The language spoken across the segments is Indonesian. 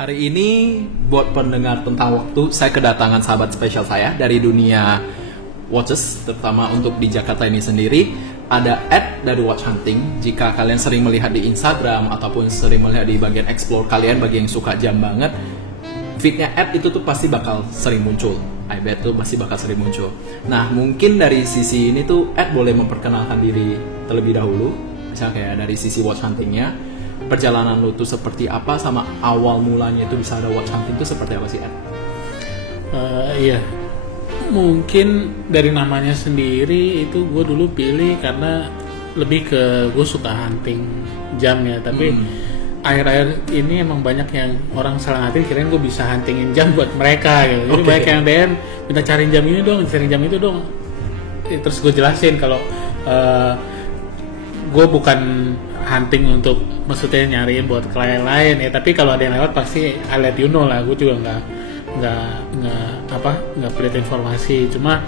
Hari ini buat pendengar tentang waktu, saya kedatangan sahabat spesial saya dari dunia watches, terutama untuk di Jakarta ini sendiri. Ada Ed dari Watch Hunting. Jika kalian sering melihat di Instagram ataupun sering melihat di bagian explore kalian, bagi yang suka jam banget, feednya Ed itu tuh pasti bakal sering muncul. I bet tuh pasti bakal sering muncul. Nah, mungkin dari sisi ini tuh Ed boleh memperkenalkan diri terlebih dahulu. Misalnya kayak dari sisi Watch Huntingnya, perjalanan lu tuh seperti apa, sama awal mulanya itu bisa ada Watch Hunting tuh seperti apa sih, Ed? Iya, mungkin dari namanya sendiri itu gue dulu pilih karena lebih ke gue suka hunting jam ya. Tapi akhir-akhir ini emang banyak yang orang salah ngerti, kirain gue bisa huntingin jam buat mereka gitu. Jadi banyak yang DM minta cariin jam ini dong, cariin jam itu dong. Terus gue jelasin kalau gue bukan hunting untuk maksudnya nyariin buat klien lain ya, tapi kalau ada yang lewat pasti I let you know lah. Gue juga nggak pelit informasi, cuma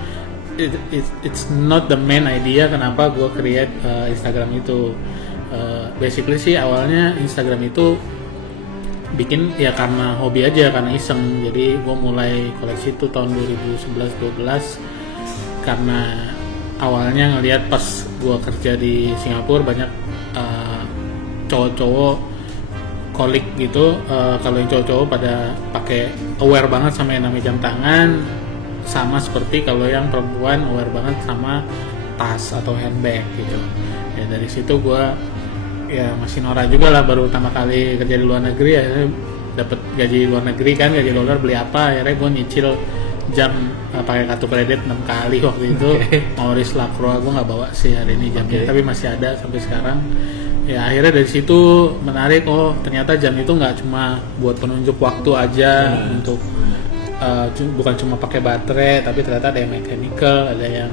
it's not the main idea kenapa gue create Instagram itu. Basically sih awalnya Instagram itu bikin ya karena hobi aja, karena iseng. Jadi gue mulai koleksi itu tahun 2011-12 karena awalnya ngelihat pas gue kerja di Singapura banyak cowok-cowok kolik gitu. Kalau yang cowok-cowok pada pakai aware banget sama yang namanya jam tangan, sama seperti kalau yang perempuan aware banget sama tas atau handbag gitu. Ya dari situ gue ya masih norak juga lah, baru pertama kali kerja di luar negeri ya, dapat gaji luar negeri kan, gaji dolar, beli apa, akhirnya gue nyicil jam pakai kartu kredit 6 kali waktu itu. Maurice Lacroix, gue nggak bawa sih hari ini jamnya, tapi masih ada sampai sekarang. Ya akhirnya dari situ menarik, oh ternyata jam itu nggak cuma buat penunjuk waktu aja, untuk bukan cuma pakai baterai, tapi ternyata ada yang mechanical, ada yang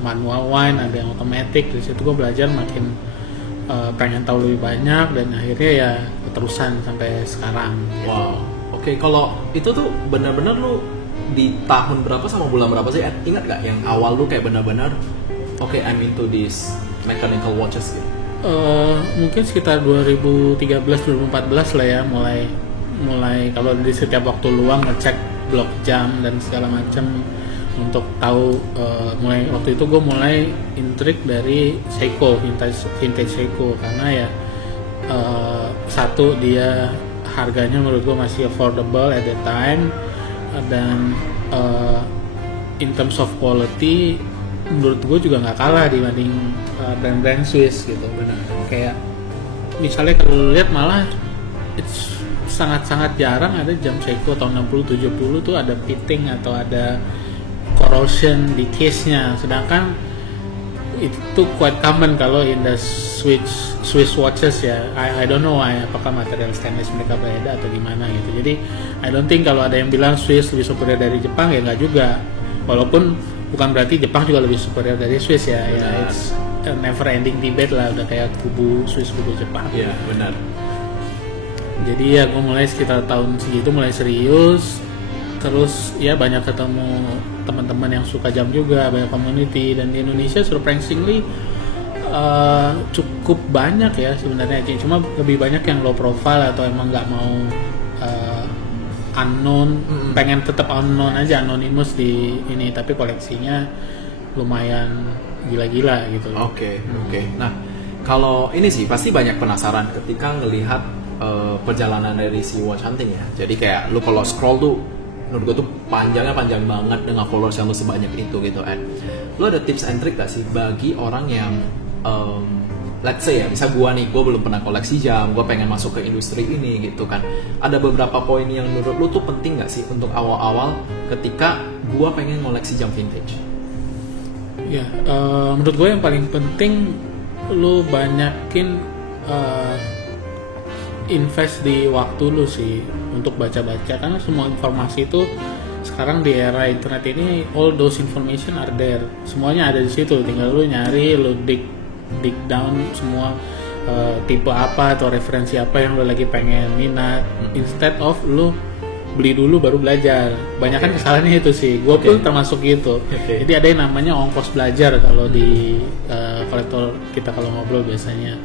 manual wind, ada yang automatic. Dari situ gue belajar makin pengen tahu lebih banyak, dan akhirnya ya keterusan sampai sekarang. Wow, oke. Kalau itu tuh benar-benar lu di tahun berapa sama bulan berapa sih, Ed? Ingat gak yang awal lu kayak benar-benar I'm into this mechanical watches gitu? Mungkin sekitar 2013-2014 lah ya, mulai kalau di setiap waktu luang ngecek blog jam dan segala macam untuk tahu. Mulai waktu itu gue mulai intrik dari Seiko, vintage Seiko, karena ya satu, dia harganya menurut gue masih affordable at that time, dan in terms of quality menurut gue juga nggak kalah dibanding brand-brand Swiss gitu. Benar. Kayak misalnya kalau lu lihat, malah it's sangat-sangat jarang ada jam Seiko tahun 60-70 tuh ada pitting atau ada corrosion di case-nya, sedangkan itu quite common kalau in the Swiss watches ya. I don't know apakah material stainless mereka beda atau gimana gitu. Jadi I don't think kalau ada yang bilang Swiss lebih superior dari Jepang, ya nggak juga. Walaupun bukan berarti Jepang juga lebih superior dari Swiss ya. Ya it's a never ending debate lah, udah kayak kubu Swiss kubu Jepang. Iya, benar. Jadi ya gue mulai sekitar tahun segitu mulai serius. Terus ya banyak ketemu teman-teman yang suka jam juga, banyak community, dan di Indonesia surprisingly cukup banyak ya sebenarnya. Cuma lebih banyak yang low profile atau emang nggak mau unknown, pengen tetap unknown aja, anonymous di ini, tapi koleksinya lumayan gila-gila gitu. Oke. Nah, kalau ini sih pasti banyak penasaran ketika ngelihat perjalanan dari si Watch Hunting ya. Jadi kayak lu kalau scroll tuh menurut gue tuh panjang banget dengan followers yang lu sebanyak itu gitu, Ed. Lu ada tips and trick gak sih bagi orang yang let's say ya, misal gue belum pernah koleksi jam, gue pengen masuk ke industri ini gitu kan. Ada beberapa poin yang menurut lu tuh penting gak sih untuk awal-awal ketika gue pengen koleksi jam vintage? Ya, menurut gue yang paling penting lu banyakin invest di waktu lu sih untuk baca-baca, karena semua informasi itu sekarang di era internet ini, all those information are there, semuanya ada di situ, tinggal lu nyari, lu dig down semua tipe apa atau referensi apa yang lu lagi pengen minat, instead of lu beli dulu baru belajar. Banyak kan kesalahannya itu sih, gue pun termasuk gitu. Jadi ada yang namanya ongkos belajar kalau di kolektor kita kalau ngobrol biasanya.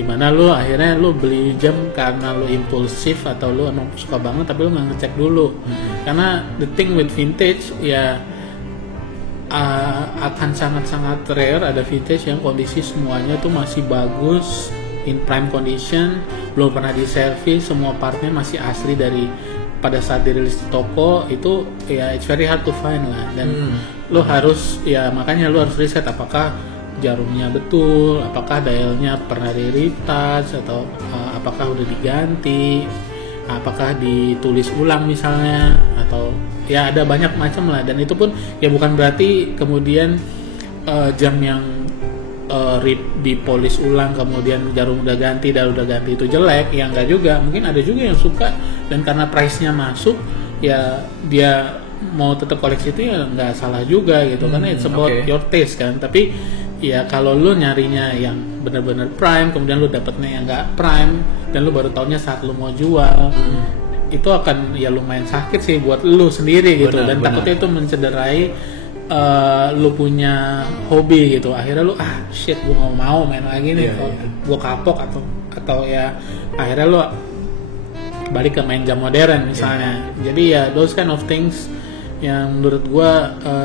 dimana lu akhirnya lu beli jam karena lu impulsif atau lu emang suka banget tapi lu nggak ngecek dulu. Karena the thing with vintage ya akan sangat-sangat rare ada vintage yang kondisi semuanya tuh masih bagus, in prime condition, belum pernah diservis, semua partnya masih asli dari pada saat dirilis di toko. Itu ya it's very hard to find lah, dan lu harus ya makanya lu harus riset apakah jarumnya betul, apakah dialnya pernah di-retouch atau apakah udah diganti, apakah ditulis ulang misalnya, atau ya ada banyak macam lah. Dan itu pun ya bukan berarti kemudian jam yang dipolis ulang kemudian jarum udah ganti itu jelek, ya enggak juga. Mungkin ada juga yang suka dan karena price-nya masuk ya dia mau tetap koleksi itu ya nggak salah juga gitu, karena it's about your taste kan. Tapi ya kalau lu nyarinya yang benar-benar prime kemudian lu dapetnya yang nggak prime dan lu baru taunya saat lu mau jual, itu akan ya lumayan sakit sih buat lu sendiri gitu. Dan takutnya itu mencederai lu punya hobi gitu. Akhirnya lu shit gue nggak mau main lagi nih, gue kapok atau ya akhirnya lu balik ke main jam modern misalnya. Jadi ya those kind of things yang menurut gue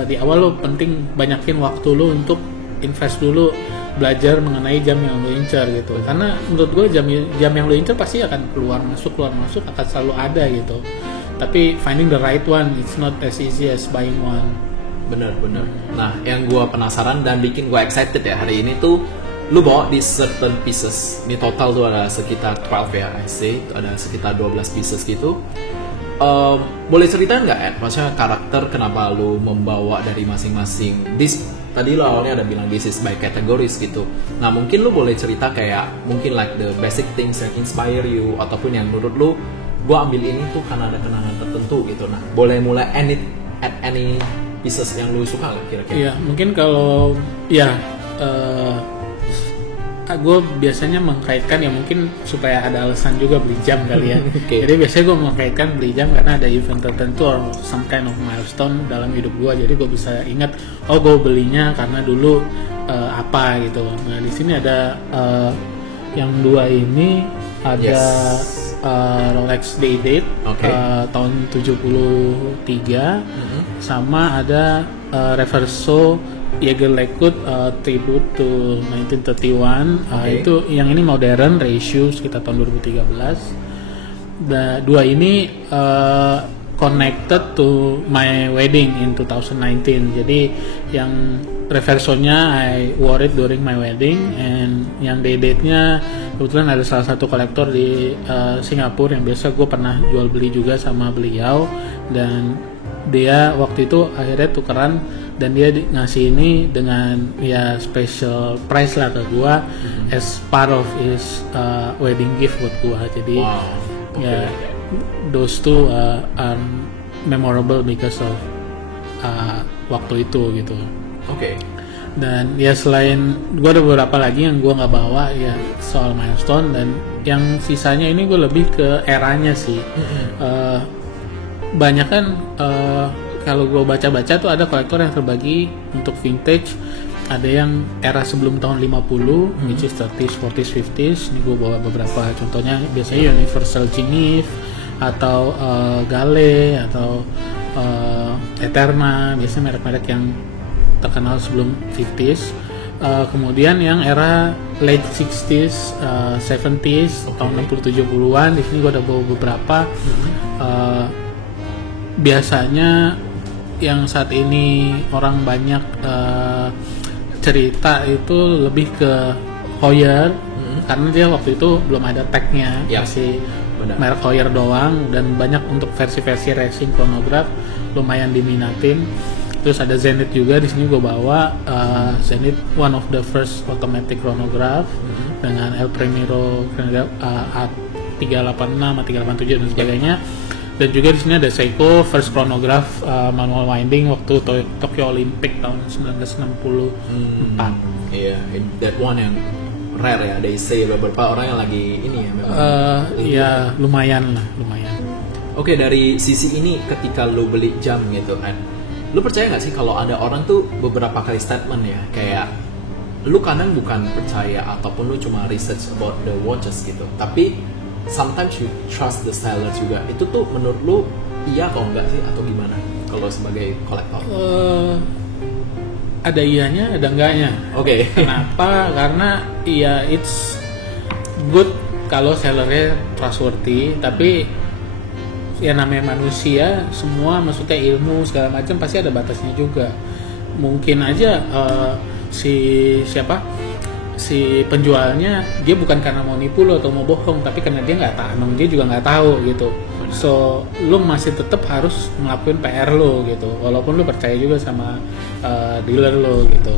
di awal lu penting banyakin waktu lu untuk invest dulu, belajar mengenai jam yang lo incer gitu. Karena menurut gue jam yang lo incer pasti akan keluar masuk akan selalu ada gitu. Tapi finding the right one it's not as easy as buying one. Bener. Nah, yang gue penasaran dan bikin gue excited ya hari ini tuh, lu bawa di certain pieces. Ini total tuh ada sekitar 12 ya, I say ada sekitar 12 pieces gitu. Boleh ceritain nggak Ed? Maksudnya karakter kenapa lu membawa dari masing-masing tadi lo awalnya ada bilang this is by categories gitu. Nah mungkin lo boleh cerita kayak mungkin like the basic things yang inspire you ataupun yang menurut lo gua ambil ini tuh karena ada kenangan tertentu gitu. Nah boleh mulai at any pieces yang lo suka lah kira-kira. Iya mungkin kalau ya gue biasanya mengkaitkan ya mungkin supaya ada alasan juga beli jam kali ya. Jadi biasanya gue mengkaitkan beli jam karena ada event tertentu or some kind of milestone dalam hidup gue. Jadi gue bisa ingat gue belinya karena dulu apa gitu. Nah di sini ada yang dua ini ada Rolex Day-Date tahun 73 sama ada Reverso Jaeger-LeCoultre Tribute to 1931. Itu yang ini modern reissue sekitar tahun 2013. Dua ini connected to my wedding in 2019. Jadi yang Reverso-nya I wore it during my wedding, and yang Day-Date-nya kebetulan ada salah satu kolektor di Singapura yang biasa gue pernah jual beli juga sama beliau, dan dia waktu itu akhirnya tukeran dan dia ngasih ini dengan ya special price lah ke gua as part of his wedding gift buat gua. Jadi ya those two are memorable because of waktu itu gitu. Dan ya selain gua ada beberapa lagi yang gua nggak bawa ya soal milestone, dan yang sisanya ini gua lebih ke eranya sih. Banyak kan kalau gue baca-baca tuh ada kolektor yang terbagi untuk vintage. Ada yang era sebelum tahun 50 which is 30s, 40s, 50s. Ini gue bawa beberapa contohnya, biasanya Universal Genève atau Gale atau Eterna, biasanya merek-merek yang terkenal sebelum 50s. Kemudian yang era late 60s, 70s, tahun 60-70an, di sini gue ada bawa beberapa. Biasanya yang saat ini orang banyak cerita itu lebih ke Heuer, karena dia waktu itu belum ada tag-nya, masih merek Heuer doang, dan banyak untuk versi-versi racing chronograph lumayan diminatin. Terus ada Zenith juga, di sini gue bawa Zenith one of the first automatic chronograph dengan El Primero chronograph A386, A387 dan sebagainya. Dan juga di sini ada Seiko first chronograph manual winding waktu Tokyo Olympic tahun 1964. Iya, that one yang rare ya. They say beberapa orang yang lagi ini ya memang. Ya lumayan. Oke, dari sisi ini ketika lu beli jam gitu kan, lu percaya nggak sih kalau ada orang tuh beberapa kali statement ya kayak lu kadang bukan percaya ataupun lu cuma research about the watches gitu, tapi sometimes you trust the seller juga. Itu tuh menurut lu iya atau enggak sih, atau gimana kalau sebagai kolektor? Ada iyanya, ada enggaknya. Oke. Kenapa? Karena ya it's good kalau sellernya trustworthy, tapi ya namanya manusia, semua maksudnya ilmu segala macam pasti ada batasnya juga. Mungkin aja si penjualnya dia bukan karena mau nipu lo atau mau bohong, tapi karena dia nggak tahu, dia juga nggak tahu gitu. So lo masih tetap harus ngelakuin PR lo gitu, walaupun lo percaya juga sama dealer lo gitu.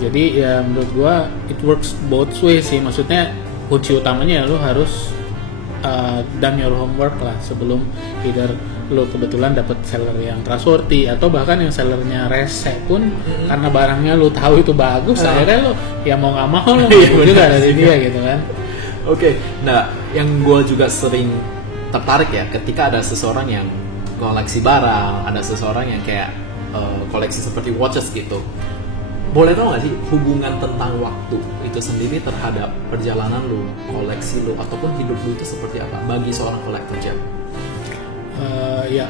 Jadi ya menurut gua it works both ways sih, maksudnya kunci utamanya ya lo harus done your homework lah sebelum either lo kebetulan dapat seller yang trustworthy, atau bahkan yang sellernya rese pun karena barangnya lo tahu itu bagus, akhirnya lo ya mau nggak mau lo juga dari dia gitu kan. Oke. Nah, yang gue juga sering tertarik ya ketika ada seseorang yang koleksi barang, ada seseorang yang kayak koleksi seperti watches gitu. Boleh tau gak sih hubungan tentang waktu itu sendiri terhadap perjalanan lu, koleksi lu, ataupun hidup lu itu seperti apa bagi seorang kolektor jam? Ya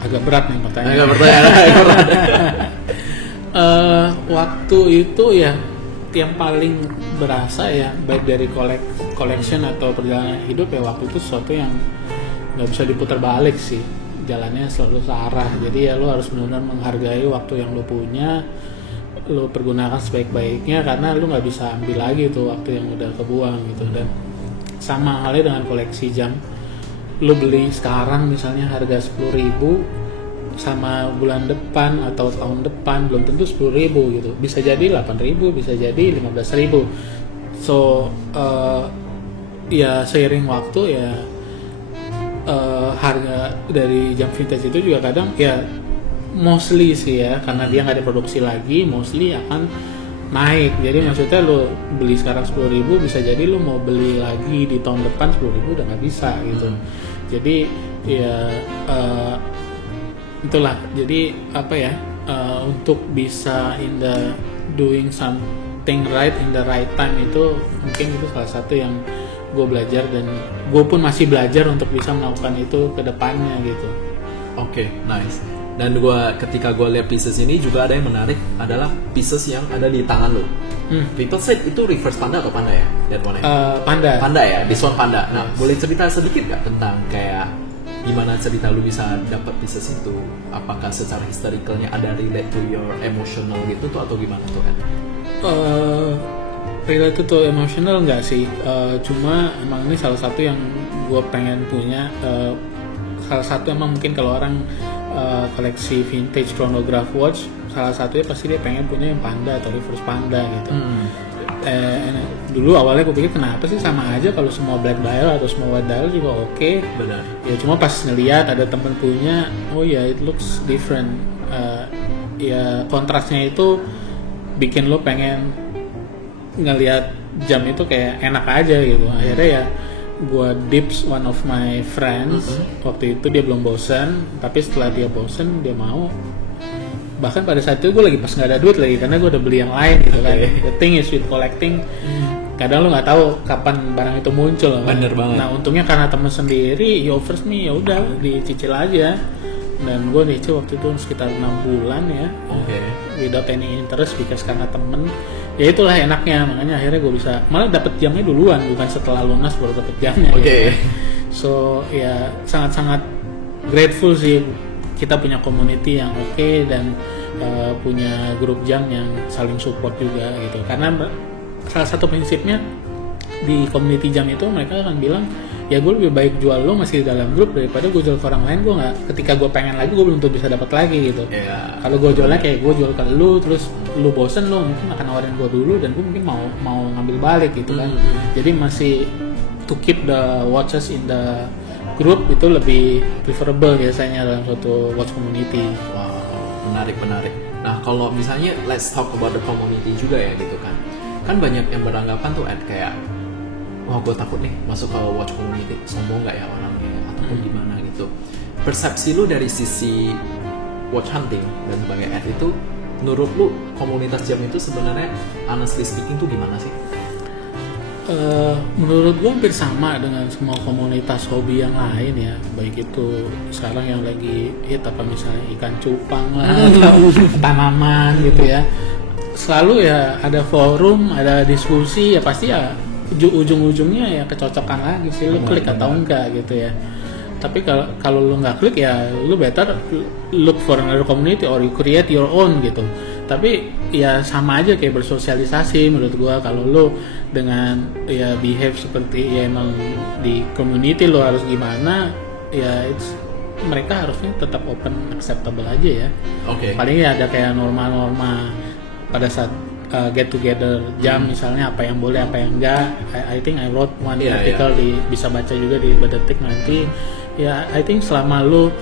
agak berat nih pertanyaan. Agak berat. Waktu itu ya yang paling berasa ya, baik dari collection atau perjalanan hidup ya, waktu itu sesuatu yang nggak bisa diputar balik sih, jalannya selalu searah. Jadi ya lo harus benar-benar menghargai waktu yang lo punya, lo pergunakan sebaik-baiknya, karena lo nggak bisa ambil lagi tuh waktu yang udah kebuang gitu. Dan sama halnya dengan koleksi jam, lo beli sekarang misalnya harga 10.000, sama bulan depan atau tahun depan belum tentu 10.000 gitu, bisa jadi 8.000, bisa jadi 15.000. So ya seiring waktu ya harga dari jam vintage itu juga kadang ya mostly sih ya, karena dia nggak diproduksi lagi, mostly akan naik. Jadi maksudnya lo beli sekarang 10.000, bisa jadi lo mau beli lagi di tahun depan 10.000 udah nggak bisa gitu. Jadi ya itulah. Jadi apa ya, untuk bisa in the doing something right in the right time itu mungkin itu salah satu yang gue belajar, dan gue pun masih belajar untuk bisa melakukan itu ke depannya gitu. Oke, nice. Dan ketika gue lihat pieces ini juga ada yang menarik, adalah pieces yang ada di tangan lo. Victor said itu reverse panda atau panda ya? Panda. Panda ya, this one panda. Nah, boleh cerita sedikit gak tentang kayak gimana cerita lu bisa dapat pieces itu? Apakah secara historicalnya ada relate to your emotional gitu tuh, atau gimana tuh kan? Related to emotional enggak sih, cuma emang ini salah satu yang gue pengen punya. Salah satu emang mungkin kalau orang koleksi vintage chronograph watch, salah satunya pasti dia pengen punya yang panda atau reverse panda gitu. Dulu awalnya gue pikir kenapa sih, sama aja kalau semua black dial atau semua white dial juga oke. Benar. Ya cuma pas ngeliat ada temen punya, oh ya it looks different. Ya kontrasnya itu bikin lo pengen ngelihat jam itu kayak enak aja gitu. Akhirnya ya gue dips one of my friends. Waktu itu dia belum bosan, tapi setelah dia bosan dia mau. Bahkan pada saat itu gue lagi pas nggak ada duit lagi, karena gue udah beli yang lain gitu kan. The thing is with collecting, kadang lo nggak tahu kapan barang itu muncul. Bener banget. Nah untungnya karena temen sendiri, he offers me, ya udah dicicil aja. Dan gue nyicil waktu itu sekitar 6 bulan ya, without any interest, because karena temen. Ya itulah enaknya, makanya akhirnya gue bisa malah dapet jamnya duluan, bukan setelah lunas baru dapet jamnya. So ya sangat-sangat grateful sih kita punya community yang oke, dan punya grup jam yang saling support juga gitu. Karena salah satu prinsipnya di community jam itu, mereka akan bilang ya gue lebih baik jual lo masih di dalam grup daripada gue jual ke orang lain. Gue nggak, ketika gue pengen lagi gue belum tentu bisa dapat lagi gitu. Kalau gue jualnya kayak gue jual ke lu, terus lu bosen, lo mungkin akan nawarin gue dulu, dan gue mungkin mau ngambil balik gitu kan. Jadi masih to keep the watches in the group itu lebih preferable biasanya dalam suatu watch community. Wow, menarik. Nah kalau misalnya let's talk about the community juga ya gitu kan. Kan banyak yang beranggapan tuh kayak, wah gue takut nih masuk ke watch community, sombong gak ya orangnya ataupun gimana gitu. Persepsi lu dari sisi watch hunting dan sebagai ad itu, menurut lu komunitas jam itu sebenarnya honestly speaking tuh gimana sih? Menurut gue hampir sama dengan semua komunitas hobi yang lain ya, baik itu sekarang yang lagi hit apa misalnya ikan cupang lah atau tanaman gitu ya, selalu ya ada forum, ada diskusi, ya pasti ya ujung-ujungnya ya kecocokan lagi sih, lu klik atau enggak gitu ya. Tapi kalau lu nggak klik ya lu better look for another community or you create your own gitu. Tapi ya sama aja kayak bersosialisasi menurut gua, kalau lu dengan ya behave seperti ya emang di community lu harus gimana ya, mereka harusnya tetap open acceptable aja ya. Oke. Paling ya ada kayak norma-norma pada saat get together jam misalnya, apa yang boleh apa yang enggak. I think I wrote one article bisa baca juga di Bedetik nanti. Ya I think selama lu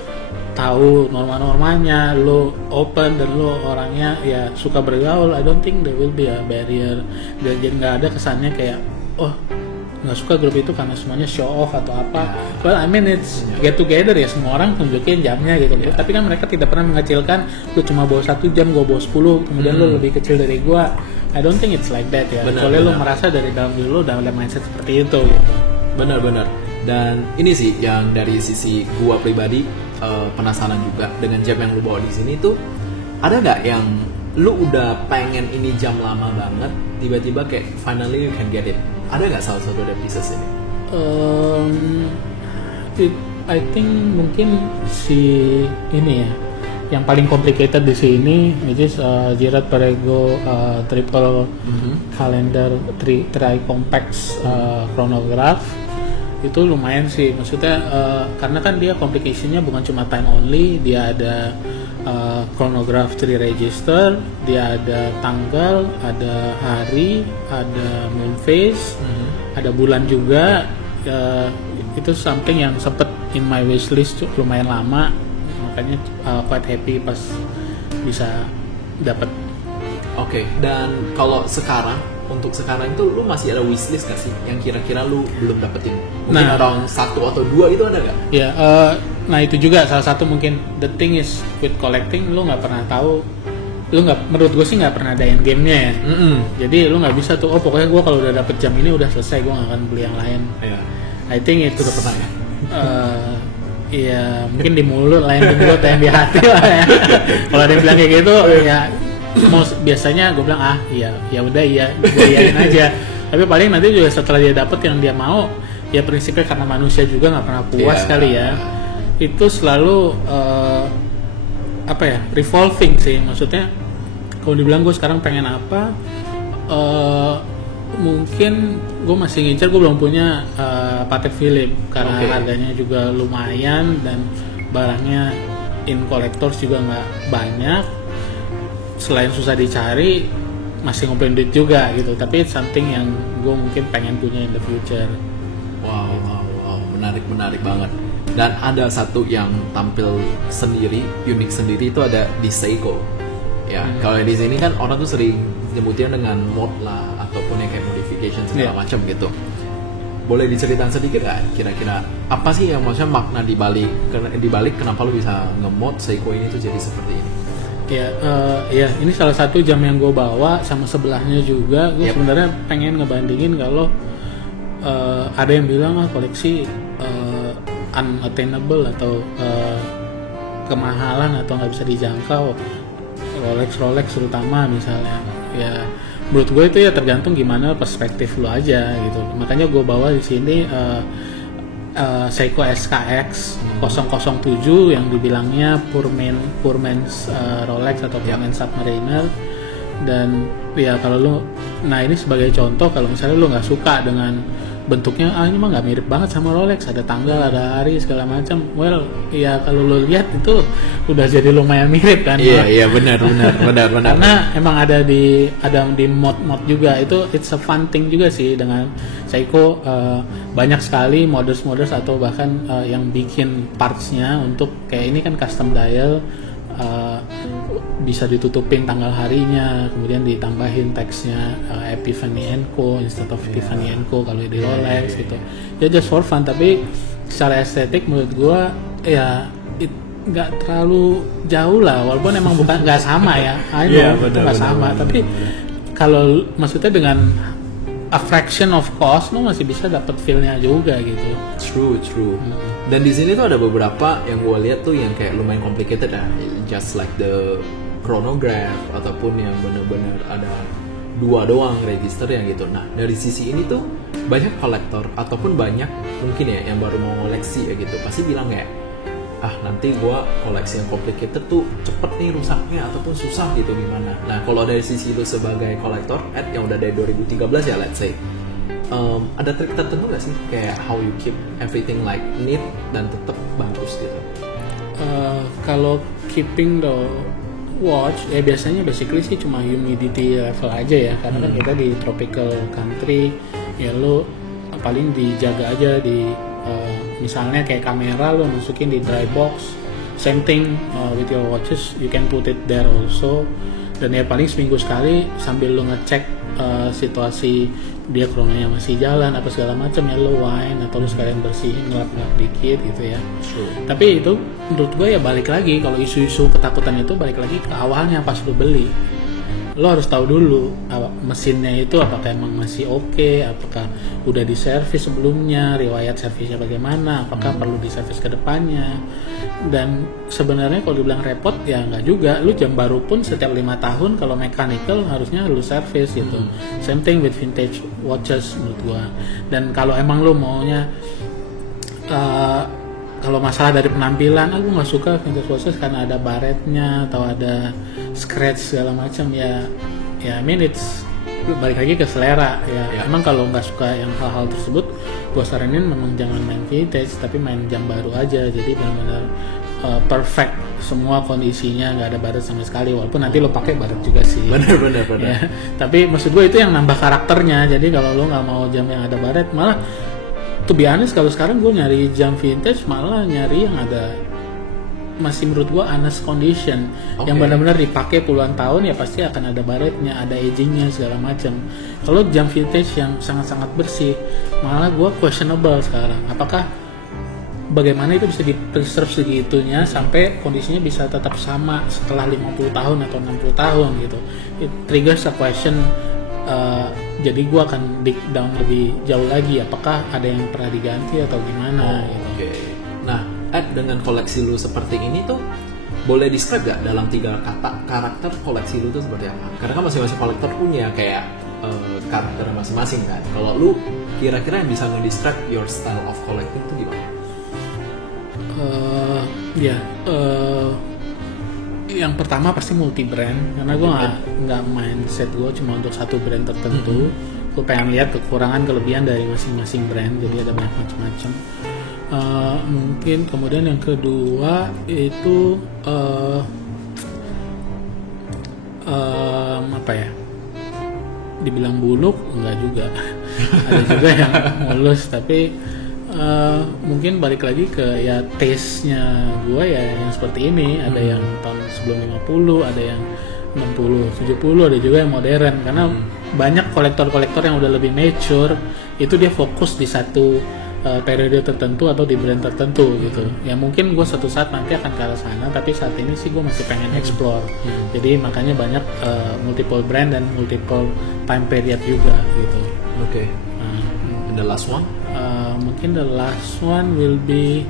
tahu norma-normanya, lu open dan lu orangnya ya suka bergaul, I don't think there will be a barrier. Dan jadi nggak ada kesannya kayak oh nggak suka grup itu karena semuanya show off atau apa. Well I mean it's get together ya, semua orang tunjukin jamnya gitu. Tapi kan mereka tidak pernah mengecilkan lu cuma bawa 1 jam, gua bawa 10, kemudian lu lebih kecil dari gua. I don't think it's like that ya. Soalnya lu merasa dari dalam diri lu udah ada mindset seperti itu gitu. Benar-benar. Dan ini sih yang dari sisi gua pribadi penasaran juga dengan jam yang lu bawa di sini tuh, ada nggak yang lu udah pengen ini jam lama banget, tiba-tiba kayak finally you can get it? Ada nggak salah satu dari pieces ini? I think mungkin si ini ya, yang paling complicated di sini, which is Girard Perregaux triple calendar tri complex chronograph. Itu lumayan sih, maksudnya karena kan dia complication-nya bukan cuma time only, dia ada chronograph 3 register, dia ada tanggal, ada hari, ada moon phase, ada bulan juga. Itu something yang sempet in my wishlist lumayan lama, makanya quite happy pas bisa dapat. Oke, dan kalau untuk sekarang itu lu masih ada wishlist gak sih yang kira-kira lu belum dapetin? Mungkin around 1 atau 2 itu ada gak? Ya, nah itu juga salah satu mungkin the thing is with collecting, lu nggak pernah tahu, menurut gue sih nggak pernah ada end game-nya ya. Jadi lu nggak bisa tuh, oh pokoknya gue kalau udah dapet jam ini udah selesai, gue nggak akan beli yang lain. I think itu udah pernah ya. Iya, mungkin di mulut, lain di mulut, yang di hati lah ya. Kalau ada yang bilang kayak gitu, ya biasanya gue bilang ya udah iya, gue iyain aja. Tapi paling nanti juga setelah dia dapet yang dia mau, ya prinsipnya karena manusia juga nggak pernah puas kali ya. Itu selalu revolving sih, maksudnya kalau dibilang gue sekarang pengen apa, mungkin gue masih ngincer, gue belum punya Patek Philippe karena harganya juga lumayan dan barangnya in collectors juga nggak banyak. Selain susah dicari, masih ngumpulin duit juga gitu. Tapi it's something yang gue mungkin pengen punya in the future. Wow, menarik banget. Dan ada satu yang tampil sendiri, unik sendiri, itu ada di Seiko. Ya, kalau di sini kan orang tuh sering nyebutnya dengan mod lah ataupun yang kayak modification segala macam gitu. Boleh diceritain sedikit nggak kira-kira apa sih yang maksudnya makna dibalik kenapa lu bisa nge-mod Seiko ini tuh jadi seperti ini? Ya, ini salah satu jam yang gue bawa, sama sebelahnya juga. Gue sebenarnya pengen ngebandingin kalau ada yang bilang koleksi unattainable atau kemahalan atau nggak bisa dijangkau, Rolex terutama misalnya. Ya, menurut gue itu ya tergantung gimana perspektif lo aja gitu. Makanya gue bawa di sini Seiko SKX 007 yang dibilangnya poor man's Rolex atau poor man's Submariner. Dan ya kalau lu, nah ini sebagai contoh, kalau misalnya lu nggak suka dengan bentuknya, ini mah nggak mirip banget sama Rolex, ada tanggal, ada hari segala macam. Well, ya kalau lu lihat itu udah jadi lumayan mirip kan? Iya benar. Karena emang ada di mod juga, itu it's a fun thing juga sih dengan Seiko. Banyak sekali models atau bahkan yang bikin partsnya untuk kayak ini kan custom dial. Bisa ditutupin tanggal harinya, kemudian ditambahin teksnya Epiphany & Co instead of Tiffany & Co kalau di Rolex gitu. Ya just for fun, tapi secara estetik menurut gua ya nggak terlalu jauh lah, walaupun emang bukan nggak sama ya, I know Iya, itu benar, nggak benar, sama, benar, tapi kalau maksudnya dengan a fraction of cost lo masih bisa dapat feel-nya juga gitu. True. Dan di sini tuh ada beberapa yang gue lihat tuh yang kayak lumayan complicated ya, just like the chronograph ataupun yang bener-bener ada 2 doang register yang gitu. Nah dari sisi ini tuh banyak kolektor ataupun banyak mungkin ya yang baru mau koleksi ya gitu pasti bilang kayak nanti gue koleksi yang complicated tuh cepet nih rusaknya ataupun susah gitu gimana. Nah kalau dari sisi lu sebagai kolektor yang udah dari 2013 ya let's say, ada trik tertentu gak sih kayak how you keep everything like neat dan tetap bagus gitu? Kalau keeping the watch ya biasanya basically sih cuma humidity level aja ya, karena kan kita di tropical country ya lo paling dijaga aja di misalnya kayak kamera lo masukin di dry box, same thing with your watches, you can put it there also. Dan ya paling seminggu sekali sambil lo ngecek situasi dia chrononya masih jalan apa segala macam ya lo wind atau lo sekalian bersihin ngelap-ngelap dikit gitu ya. Tapi itu menurut gue ya balik lagi, kalau isu-isu ketakutan itu balik lagi ke awalnya pas lo beli. Lo harus tahu dulu mesinnya itu apakah emang masih oke, apakah udah diservis sebelumnya, riwayat servisnya bagaimana, apakah perlu diservis ke depannya. Dan sebenarnya kalau dibilang repot ya nggak juga, lu jam baru pun setiap 5 tahun kalau mechanical harusnya lu servis gitu. Same thing with vintage watches menurut gua. Dan kalau emang lu maunya kalau masalah dari penampilan, aku nggak suka vintage watches karena ada baretnya atau ada scratch segala macam ya I mean it's balik lagi ke selera ya. Emang kalau nggak suka yang hal-hal tersebut, gue saranin memang jangan main vintage tapi main jam baru aja, jadi benar-benar perfect semua kondisinya, nggak ada baret sama sekali, walaupun nanti lo pakai baret juga sih. Bener. Ya, tapi maksud gue itu yang nambah karakternya. Jadi kalau lo nggak mau jam yang ada baret, malah to be honest kalau sekarang gue nyari jam vintage malah nyari yang ada masih menurut gua honest condition, yang benar-benar dipakai puluhan tahun ya pasti akan ada baretnya, ada agingnya segala macam. Kalau jam vintage yang sangat-sangat bersih, malah gua questionable sekarang. Apakah bagaimana itu bisa di-preserve segitunya sampai kondisinya bisa tetap sama setelah 50 tahun atau 60 tahun gitu. It triggers a question. Jadi gua akan dig down lebih jauh lagi, apakah ada yang pernah diganti atau gimana gitu. Nah, dengan koleksi lu seperti ini tuh boleh describe gak dalam 3 kata karakter koleksi lu tuh seperti apa? Karena kan masing-masing kolektor punya kayak karakter masing-masing kan. Kalau lu kira-kira yang bisa nge-describe your style of collecting tuh gimana? Yang pertama pasti multi brand, karena gue nggak mindset gue cuma untuk satu brand tertentu. Gue pengen lihat kekurangan kelebihan dari masing-masing brand, jadi ada banyak macam-macam. Mungkin kemudian yang kedua itu apa ya, dibilang buluk enggak juga. Ada juga yang mulus, tapi mungkin balik lagi ke ya taste-nya gue ya yang seperti ini. Ada yang tahun sebelum 50, ada yang 60, 70, ada juga yang modern. Karena banyak kolektor-kolektor yang udah lebih mature, itu dia fokus di satu periode tertentu atau di brand tertentu gitu. Ya mungkin gue suatu saat nanti akan ke arah sana, tapi saat ini sih gue masih pengen explore. Jadi makanya banyak multiple brand dan multiple time period juga gitu. And the last one? Mungkin the last one will be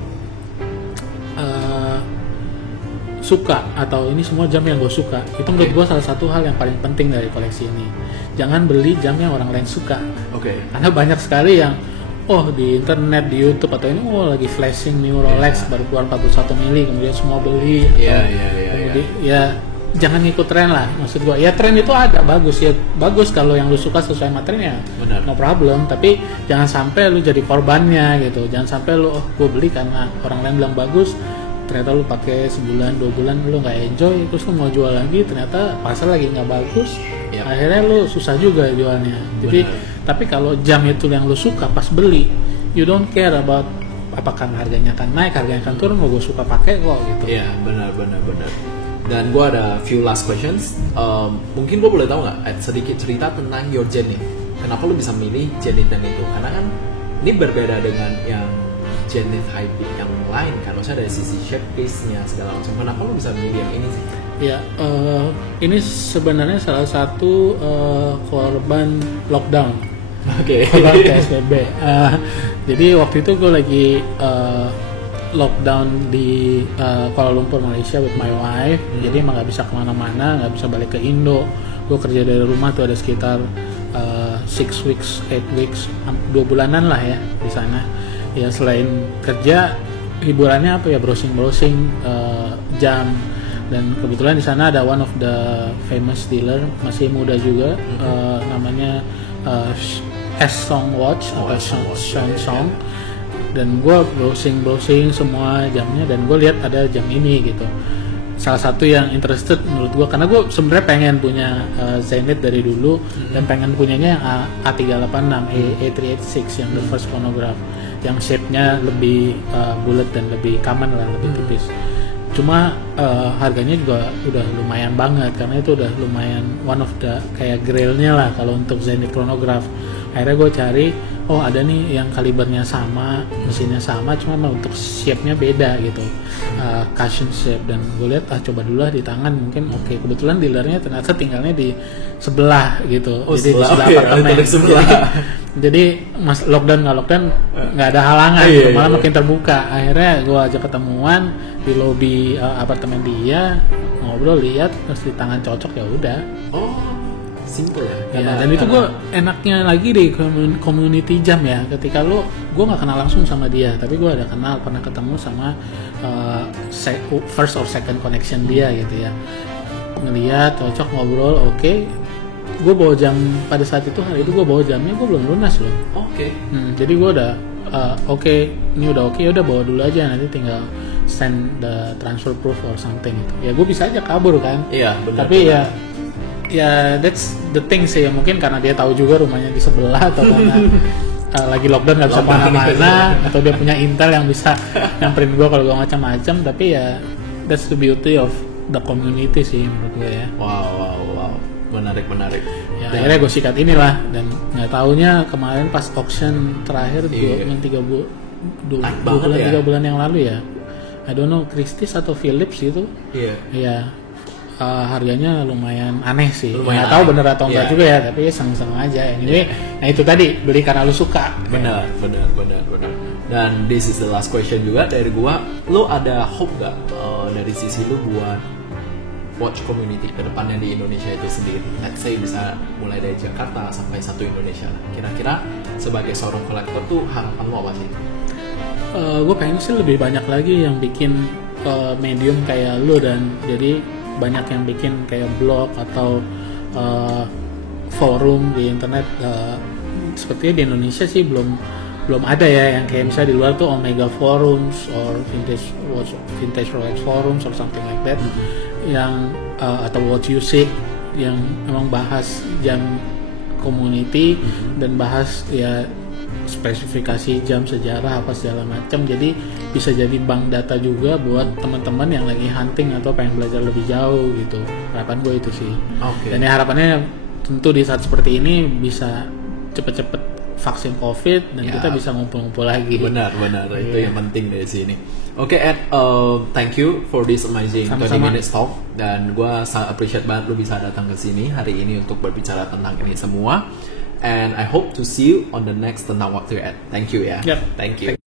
suka, atau ini semua jam yang gue suka. Itu menurut gue salah satu hal yang paling penting dari koleksi ini. Jangan beli jam yang orang lain suka. Karena banyak sekali yang di internet, di YouTube atau ini lagi flashing new Rolex baru keluar 41 mili, kemudian semua beli. Kemudian ya jangan ngikut tren lah. Maksud gua ya tren itu ada bagus kalau yang lu suka sesuai sama trennya. No problem, tapi jangan sampai lu jadi korbannya gitu. Jangan sampai lu gua beli karena orang lain bilang bagus, ternyata lu pakai sebulan 2 bulan lu nggak enjoy, terus lu mau jual lagi ternyata pasar lagi nggak bagus. Akhirnya lu susah juga jualnya. Jadi tapi kalau jam itu yang lu suka pas beli, you don't care about apakah harganya akan naik, harganya akan turun, mau gue suka pakai kok gitu. Iya, benar. Dan gue ada few last questions. Mungkin gue boleh tahu nggak sedikit cerita tentang your Gen nih? Kenapa lu bisa milih Gen 10 itu? Karena kan ini berbeda dengan yang Zenith Hybrid yang lain kan, maksudnya dari sisi shape case-nya segala macam. Kenapa lo bisa milih yang ini sih? Ya, ini sebenarnya salah satu korban lockdown. Oke. Korban PSBB. Jadi waktu itu gue lagi lockdown di Kuala Lumpur, Malaysia with my wife. Jadi emang nggak bisa kemana-mana, nggak bisa balik ke Indo. Gue kerja dari rumah tuh ada sekitar 6 weeks, 8 weeks, 2 bulanan lah ya di sana. Ya selain kerja, hiburannya apa ya, browsing jam. Dan kebetulan di sana ada one of the famous dealer, masih muda juga, namanya S-Song Watch atau Song. Dan gue browsing semua jamnya, dan gue lihat ada jam ini gitu. Salah satu yang interested menurut gue, karena gue sebenarnya pengen punya Zenith dari dulu, dan pengen punyanya yang A386, A386 yang the first chronograph, yang shape-nya lebih bulat dan lebih common lah, lebih tipis. Cuma harganya juga udah lumayan banget, karena itu udah lumayan one of the kayak grailnya lah kalau untuk Zenith chronograph. Akhirnya gue cari, oh ada nih yang kalibernya sama, mesinnya sama, cuma untuk shape-nya beda gitu, cushion shape. Dan gue lihat coba dulu lah di tangan, mungkin oke. Kebetulan dealernya ternyata tinggalnya di sebelah gitu, jadi di sebelah apartemen. Jadi mas lockdown nggak ada halangan, gitu, malah makin terbuka. Akhirnya gue ajak ketemuan di lobi apartemen dia, ngobrol, lihat, terus di tangan cocok, ya udah. Oh, simple ya. Dan itu gue enaknya lagi di community jam ya. Ketika gue nggak kenal langsung sama dia, tapi gue ada kenal, pernah ketemu sama first or second connection dia gitu ya. Ngeliat cocok, ngobrol, oke. Gue bawa jam pada saat itu, hari itu gue bawa jamnya, gue belum lunas loh. Oke. Jadi gue udah ini udah oke, udah bawa dulu aja, nanti tinggal send the transfer proof or something gitu. Ya gue bisa aja kabur kan. Iya, benar. Tapi ya that's the thing sih, mungkin karena dia tahu juga rumahnya di sebelah, atau karena lagi lockdown nggak bisa kemana-mana, atau dia punya intel yang bisa nyamperin gue kalau gue macam-macam. Tapi ya that's the beauty of the community sih menurut gue ya. Wow. Menarik. Ya, akhirnya gue sikat inilah, dan nggak taunya kemarin pas auction terakhir yang 3 bulan yang lalu ya, I don't know Christie's atau Philips gitu. Iya. Harganya lumayan aneh sih. Nggak tahu bener atau enggak juga ya, tapi seneng-seneng aja. Anyway, nah itu tadi beli karena lu suka. Benar. Dan this is the last question juga dari gua. Lo ada hope gak dari sisi lu buat watch community ke depannya di Indonesia itu sendiri? Let's say bisa mulai dari Jakarta sampai satu Indonesia. Kira-kira sebagai seorang kolektor tuh harapan lo apa sih? Gue pengen sih lebih banyak lagi yang bikin medium kayak lu, dan jadi banyak yang bikin kayak blog atau forum di internet. Sepertinya di Indonesia sih belum ada ya yang kayak misalnya di luar tuh Omega Forums or Vintage Rolex Forums or something like that, yang atau Watch Music yang memang bahas jam community dan bahas ya spesifikasi jam, sejarah apa segala macam. Jadi bisa jadi bank data juga buat teman-teman yang lagi hunting atau pengen belajar lebih jauh gitu. Harapan gue itu sih. Dan ya harapannya tentu di saat seperti ini bisa cepet-cepet vaksin COVID dan kita bisa ngumpul-ngumpul lagi. Benar. Itu yang penting dari sini. Oke, Ed, thank you for this amazing 20 minutes talk. Dan gue sangat appreciate banget lu bisa datang ke sini hari ini untuk berbicara tentang ini semua. And I hope to see you on the next Tentang Waktu, Ed. Thank you ya. Yep. Thank you.